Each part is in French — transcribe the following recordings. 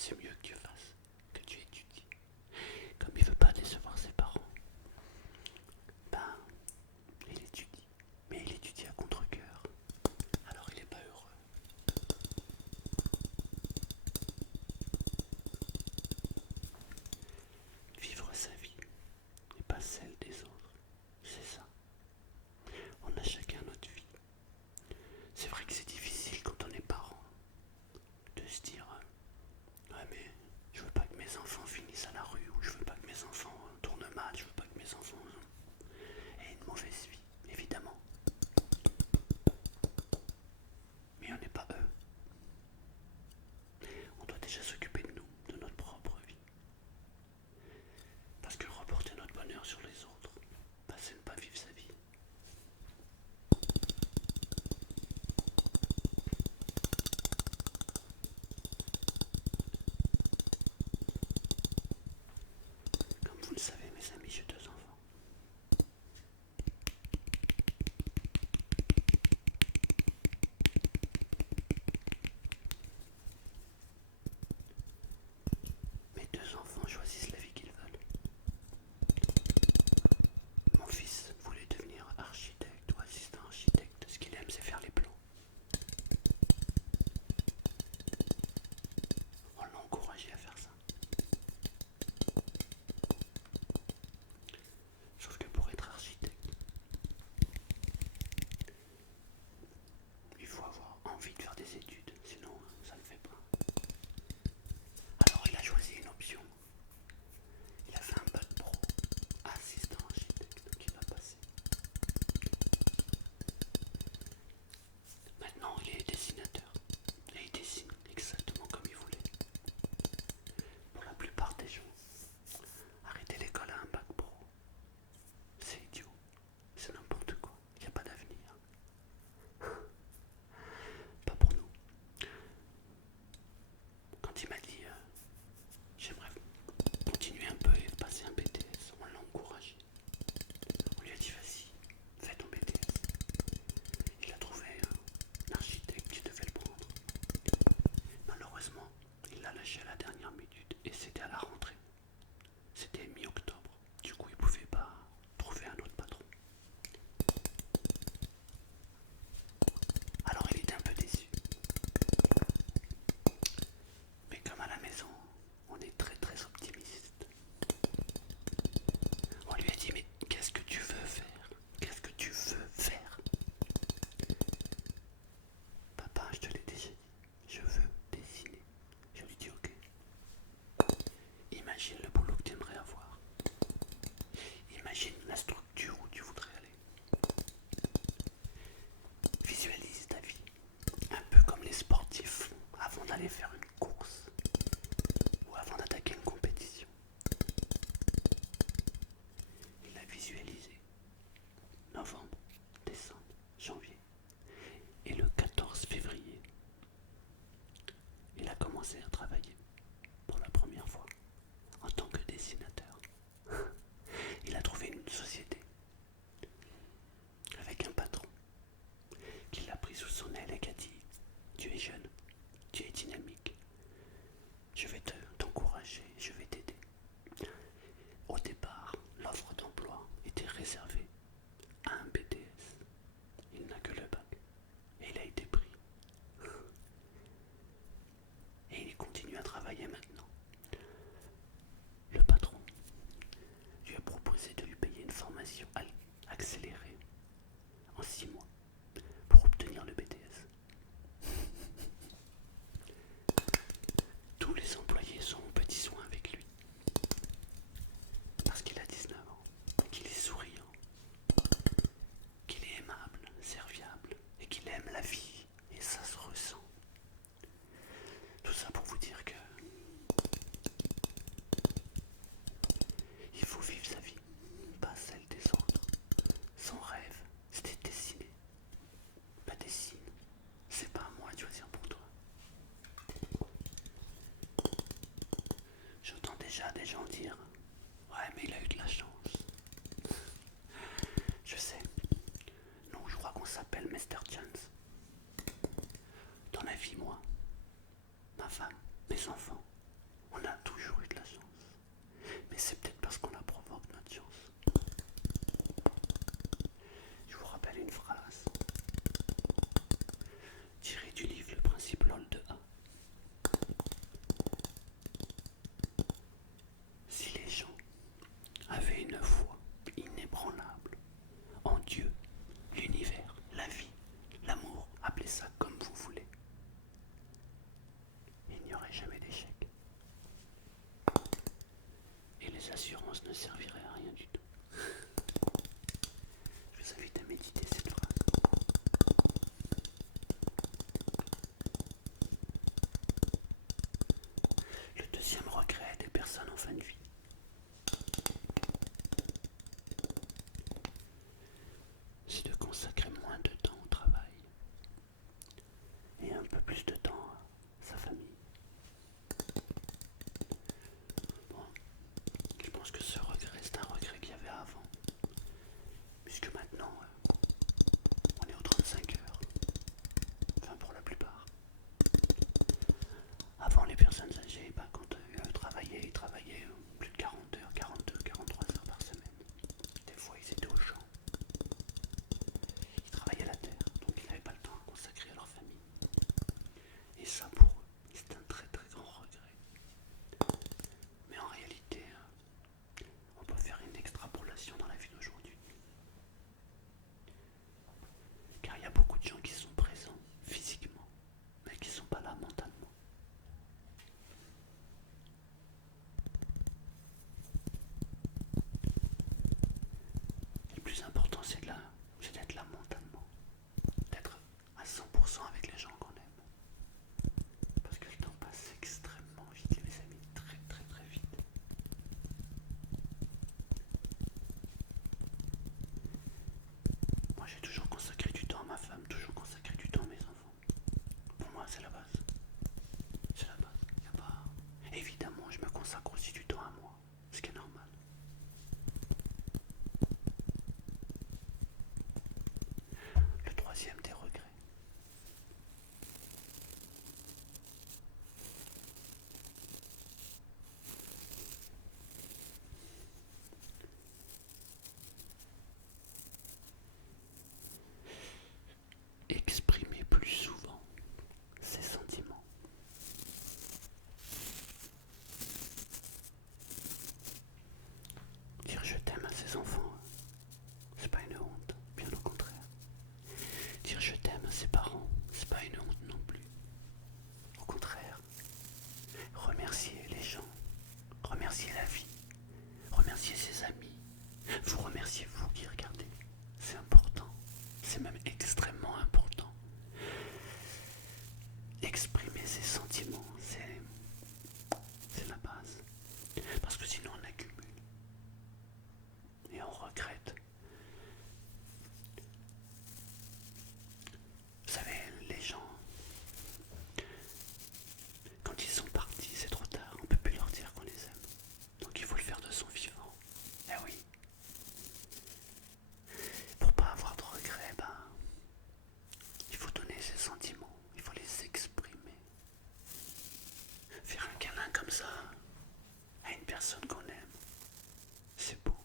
c'est mieux que tu fasses, que tu étudies. Comme il veut pas décevoir ses parents, ben, il étudie. Mais il étudie à contre-cœur. Alors il est pas heureux. Vivre sa vie et pas celle des autres, c'est ça. On a chacun notre vie. C'est vrai que c'est difficile quand on est parent de se dire ouais mais je veux pas que mes enfants finissent à la rue, ou je veux pas que mes enfants tournent mal, je veux pas que mes enfants aient une mauvaise vie, évidemment. Mais on n'est pas eux. On doit déjà s'occuper de nous, de notre propre vie. Parce que reporter notre bonheur sur les autres, bah, c'est ne pas vivre sa vie. Comme vous le savez, mes amis, j'ai 2 enfants. Mes 2 enfants choisissent la vie qu'ils veulent. Mon fils voulait devenir architecte ou assistant architecte. Ce qu'il aime, c'est faire les plans. On l'a encouragé à faire ça. Sauf que pour être architecte, il faut avoir envie de faire des études, sinon ça ne le fait pas. Alors il a choisi une option. Il a fait un bac pro, assistant architecte, qu'il a passé. Maintenant il est dessinateur, et il dessine exactement comme il voulait. Pour la plupart des gens, arrêter l'école à un bac pro, c'est idiot, c'est n'importe quoi, il n'y a pas d'avenir. Pas pour nous. Quand il m'a dit j'aimerais continuer un peu et passer un BTS, on l'a encouragé. On lui a dit vas-y, fais ton BTS. Il a trouvé un architecte qui devait le prendre. Malheureusement, il l'a lâché à la dernière minute et c'était à la rentrée. C'était mi-octobre. Du coup, il ne pouvait pas trouver un autre patron. Alors il était un peu déçu. Mais comme à la maison, on est très très optimiste. On lui a dit mais qu'est-ce que tu veux faire? Qu'est-ce que tu veux faire? Papa, je te l'ai déjà dit, je veux dessiner. Je lui dis ok. Imagine le boulot que tu aimerais avoir. Imagine la structure où tu voudrais aller. Visualise ta vie. Un peu comme les sportifs font avant d'aller faire une course ou avant d'attaquer une compétition. Il a visualisé novembre, décembre, janvier. Et le 14 février, il a commencé à travailler pour la première fois en tant que dessinateur. Il a trouvé une société avec un patron qui l'a pris sous son aile et qui a dit tu es jeune, tu es dynamique, je vais t'encourager, je vais t'aider. Au départ, l'offre d'emploi était réservée à un BTS. Il n'a que le bac et il a été pris. Et il continue à travailler maintenant. Le patron lui a proposé de lui payer une formation accélérée en 6 mois pour obtenir le BTS. Tous les employés sont en petits soins avec lui parce qu'il a 19 ans, qu'il est souriant, qu'il est aimable, serviable et qu'il aime la vie, et ça se ressent. Tout ça pour vous dire que il faut vivre sa vie, pas celle des autres. Son rêve, c'était de dessiner. Bah dessine, c'est pas à moi de choisir pour toi. J'entends déjà des gens dire ouais mais il a eu de la chance. Je sais, nous je crois qu'on s'appelle Mr. Chance. Dans la vie, moi, ma femme, mes enfants, personne en fin de vie. C'est de consacrer moins de temps au travail et un peu plus de temps à sa famille. Bon, je pense que ce regret, c'est un regret qu'il y avait avant, puisque maintenant, on est aux 35 heures, enfin pour la plupart. Avant, les personnes âgées, quand ils travaillaient plus de 40 heures, 42, 43 heures par semaine. Des fois, ils étaient au champ. Ils travaillaient la terre, donc ils n'avaient pas le temps à consacrer à leur famille. Et ça, pour eux, c'est un très très grand regret. Mais en réalité, on peut faire une extrapolation dans la vie d'aujourd'hui. Car il y a beaucoup de gens qui sont présents physiquement, mais qui ne sont pas là mentalement. Le plus important, c'est d'être là mentalement. D'être à 100% avec les gens qu'on aime. Parce que le temps passe extrêmement vite, les amis, très très très vite. Moi, j'ai toujours consacré du temps à ma femme, toujours consacré du temps à mes enfants. Pour moi, c'est la base. C'est la base. Y a pas... Évidemment, je me consacre aussi du temps à moi, ce qui est normal. Le troisième des regrets. Exprimer plus souvent ses sentiments. Dire je t'aime à ses enfants, c'est pas une honte, bien au contraire. Dire je t'aime à ses parents, c'est pas une honte non plus. Au contraire, remercier les gens, remercier la vie, remercier ses amis, vous remerciez vous qui regardez. C'est important, c'est même extrêmement important. Exprimer ses sentiments, c'est la base. Parce que sinon on accumule. Et on regrette. Vous savez, les gens, quand ils sont partis, c'est trop tard. On ne peut plus leur dire qu'on les aime. Donc il faut le faire de son vivant. Eh oui. Pour pas avoir de regrets, il faut donner ses sentiments. Il faut les exprimer. Faire un câlin comme ça à une personne qu'on aime, c'est beau.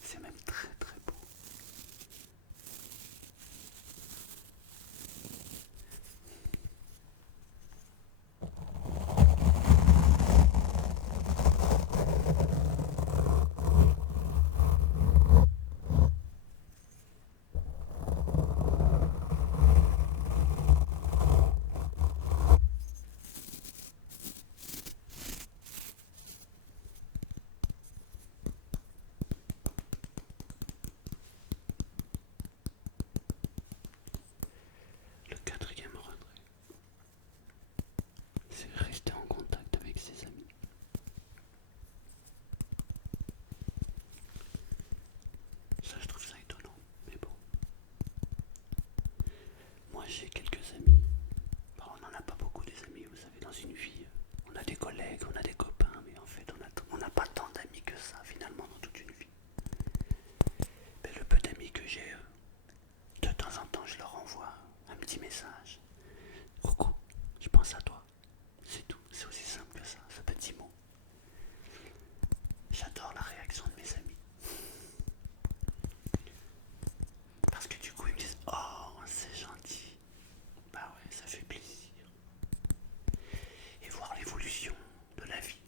C'est même très très beau. Le quatrième regret, c'est rester en contact avec ses amis. Ça, je trouve ça étonnant, mais bon. Moi, j'ai quelques amis. Bon, on n'en a pas beaucoup des amis, vous savez, dans une vie. On a des collègues, on a des copains, mais en fait, on n'a pas tant d'amis que ça, finalement, dans toute une vie. Mais le peu d'amis que j'ai, de temps en temps, je leur envoie un petit message. Coucou, je pense à toi. C'est tout, c'est aussi simple que ça, ce petit mot. J'adore la réaction de mes amis. Parce que du coup, ils me disent oh, c'est gentil. Bah ouais, ça fait plaisir. Et voir l'évolution de la vie.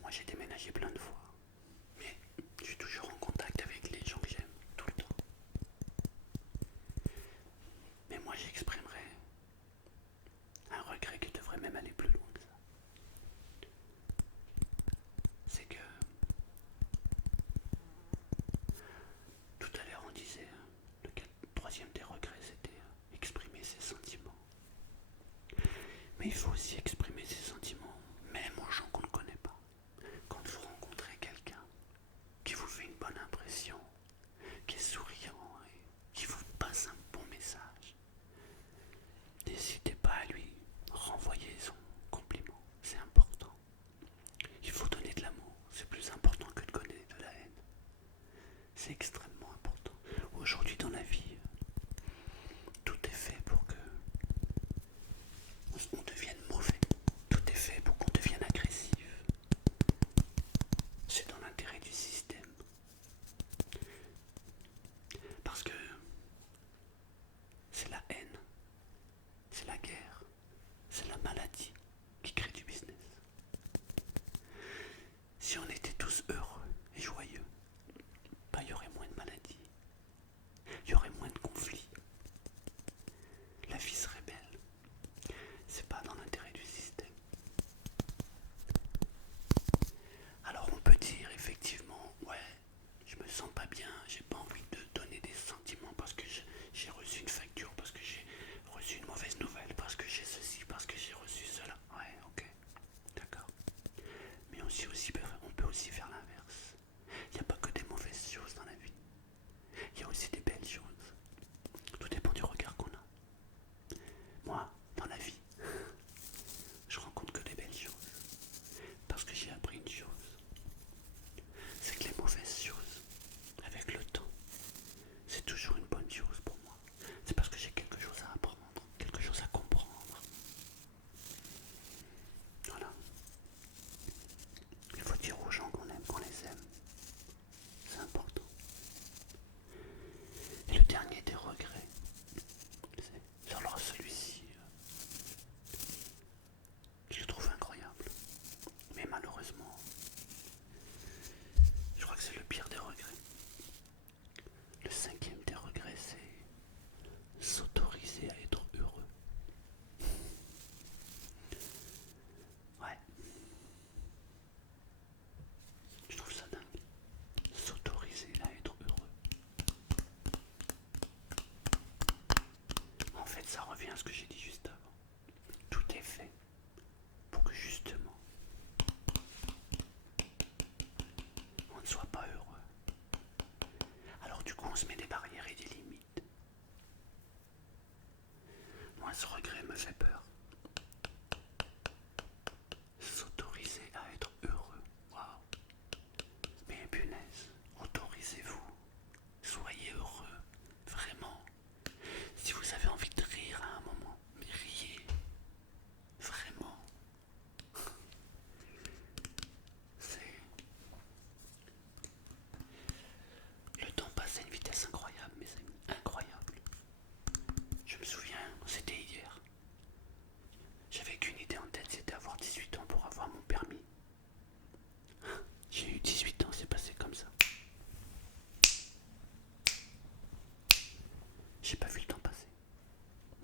Moi, j'ai déménagé plein de fois. Mais je suis toujours en contact avec les gens que j'aime, tout le temps. Mais moi, j'exprimerais un regret qui devrait même aller plus loin que ça. C'est que tout à l'heure, on disait, le troisième des regrets, c'était exprimer ses sentiments. Mais il faut aussi exprimer ses sentiments, même aux gens qu'on ne connaît la guerre, c'est la maladie qui crée du business. Si on était tous heureux et joyeux, bah, il y aurait moins de maladies, il y aurait moins de conflits, la vie serait belle. C'est pas dans l'intérêt du système. Alors on peut dire effectivement, ouais, je me sens pas bien, j'ai pas envie de donner des sentiments parce que j'ai reçu une facture, parce que j'ai reçu une mauvaise nouvelle, parce que j'ai ceci, parce que j'ai reçu cela. Ouais, ok, d'accord. Mais on peut aussi faire l'inverse. Il n'y a pas que des mauvaises choses dans la vie. Il y a aussi des belles choses. Tout dépend du regard qu'on a. Moi, dans la vie, je rencontre que des belles choses. Parce que j'ai appris une chose. C'est que les mauvaises choses, avec le temps, c'est toujours une bonne chose pour moi. C'est parce que j'ai quelque chose à apprendre, quelque chose à comprendre. Voilà. Il faut dire aux gens qu'on aime, qu'on les aime. C'est important. Et le dernier des regrets, c'est alors celui-ci, je le trouve incroyable. Mais malheureusement, je crois que c'est le pire des regrets. Le cinquième des regrets, c'est s'autoriser à être heureux. Ouais. Je trouve ça dingue. S'autoriser à être heureux. En fait, ça revient à ce que j'ai dit juste avant. Tout est fait pour que justement, on ne soit pas heureux. Alors du coup, on se met des barrières et des limites. Moi, ce regret me fait peur. S'autoriser à être heureux. Waouh. Mais punaise, autorisez-vous. Soyez heureux. Vraiment. Si vous avez envie de rire à un moment, mais riez. Vraiment. C'est... Le temps passe à une vitesse incroyable, mes amis. Incroyable. Je me souviens, c'était hier. J'avais qu'une idée en tête, c'était avoir 18 ans pour avoir mon permis. J'ai eu 18 ans, c'est passé comme ça. J'ai pas vu le temps passer.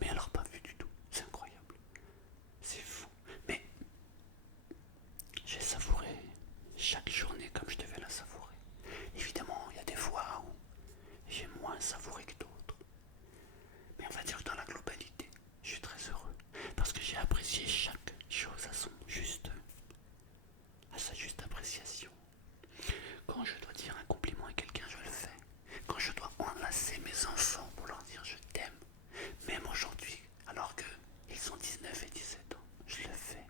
Mais alors pas vu du tout. C'est incroyable. C'est fou. Mais j'ai savouré chaque journée comme je devais la savourer. Évidemment, il y a des fois où j'ai moins savouré que d'autres. Mais on va dire que dans la globalité, je suis très heureux. Parce que j'ai apprécié chaque chose à sa juste appréciation. Quand je dois dire un compliment à quelqu'un, je le fais. Quand je dois enlacer mes enfants pour leur dire je t'aime, même aujourd'hui, alors qu'ils ont 19 et 17 ans, je le fais.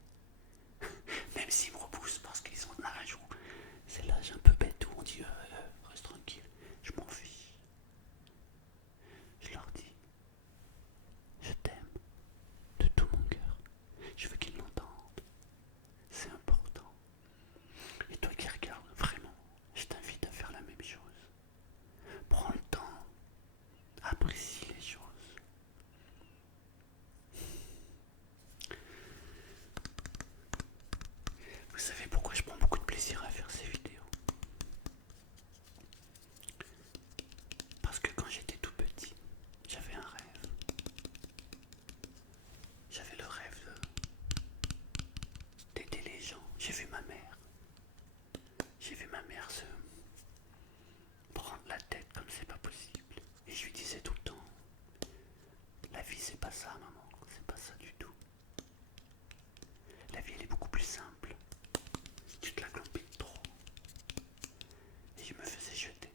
Même s'ils me repoussent parce qu'ils ont l'âge où c'est l'âge un peu bête où on dit reste tranquille, je m'en fiche. Je leur dis je t'aime de tout mon cœur. Je veux qu'ils l'entendent. C'est important. Et toi qui regardes, vraiment, je t'invite à faire la même chose. Prends le temps, apprécie les choses. Vous savez pourquoi je prends beaucoup de plaisir à faire ces vidéos? Parce que quand j'étais tout petit, j'avais un rêve. J'avais le rêve d'aider les gens. J'ai vu ma mère. J'ai vu ma mère se prendre la tête comme c'est pas possible. Et je lui disais tout le temps, la vie c'est pas ça maman, c'est pas ça du tout. La vie elle est beaucoup plus simple. Tu te la compliques trop. Et je me faisais jeter.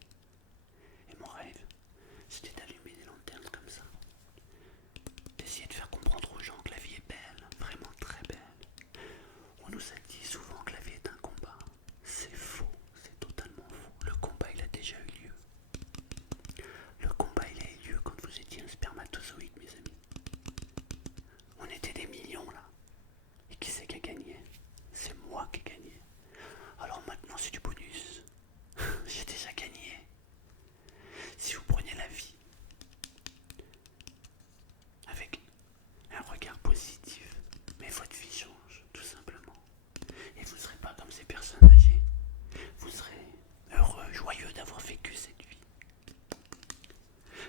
Et mon rêve, c'était d'allumer des lanternes comme ça. D'essayer de faire comprendre aux gens que la vie est belle, vraiment très belle. On nous a dit souvent que la vie est un combat. C'est faux, c'est totalement faux. Le combat il a déjà eu lieu. Le combat il a eu lieu quand vous étiez un spermatozoïde, mes amis. On était des millions là. Et qui c'est qui a gagné? C'est moi qui ai gagné. Et vous ne serez pas comme ces personnes âgées. Vous serez heureux, joyeux d'avoir vécu cette vie.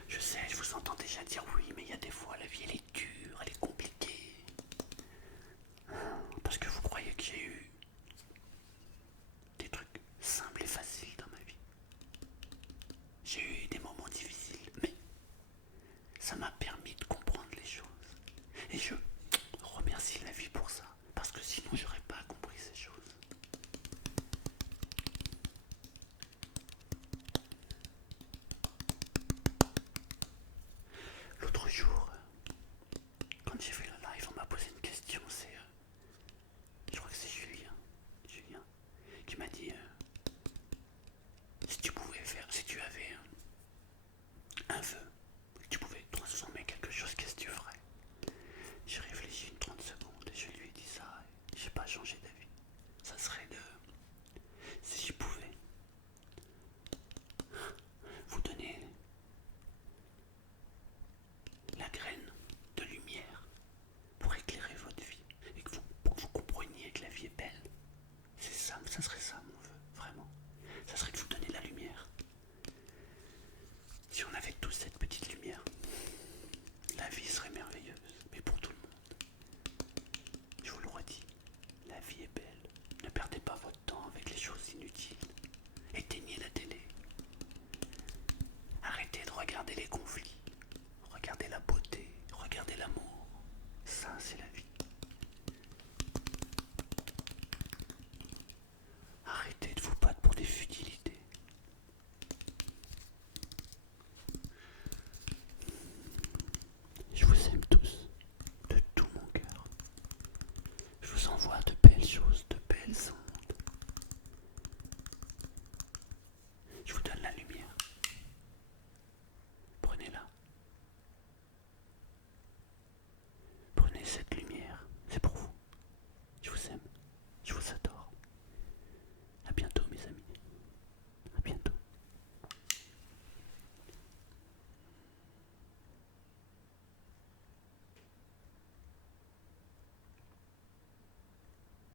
Je sais, je vous entends déjà dire oui, mais il y a des fois, la vie, elle est dure, elle est compliquée. Parce que vous croyez que j'ai eu des trucs simples et faciles dans ma vie. J'ai eu des moments difficiles, mais ça m'a permis de comprendre les choses. Et je remercie la vie pour ça, parce que sinon j'aurais pas compris ces choses. L'autre jour, quand j'ai fait le live, on m'a posé une question, je crois que c'est Julien, qui m'a dit si tu avais un vœu, que tu pouvais transformer quelque chose, qu'est-ce que tu ferais? J'ai réfléchi une 30 secondes et je lui ai dit ça, et j'ai pas changé d'avis. Ça serait si je pouvais vous donner la graine de lumière pour éclairer votre vie et pour que vous compreniez que la vie est belle. Ça serait ça mon vœu, vraiment. Ça serait de vous donner la lumière. Si on avait tous cette petite lumière, la vie serait merveilleuse, mais pour tout le monde. Je vous le redis, la vie est belle. Ne perdez pas votre temps avec les choses inutiles. Éteignez la télé. Arrêtez de regarder les conflits. Regardez la beauté, regardez l'amour. Ça, c'est la vie.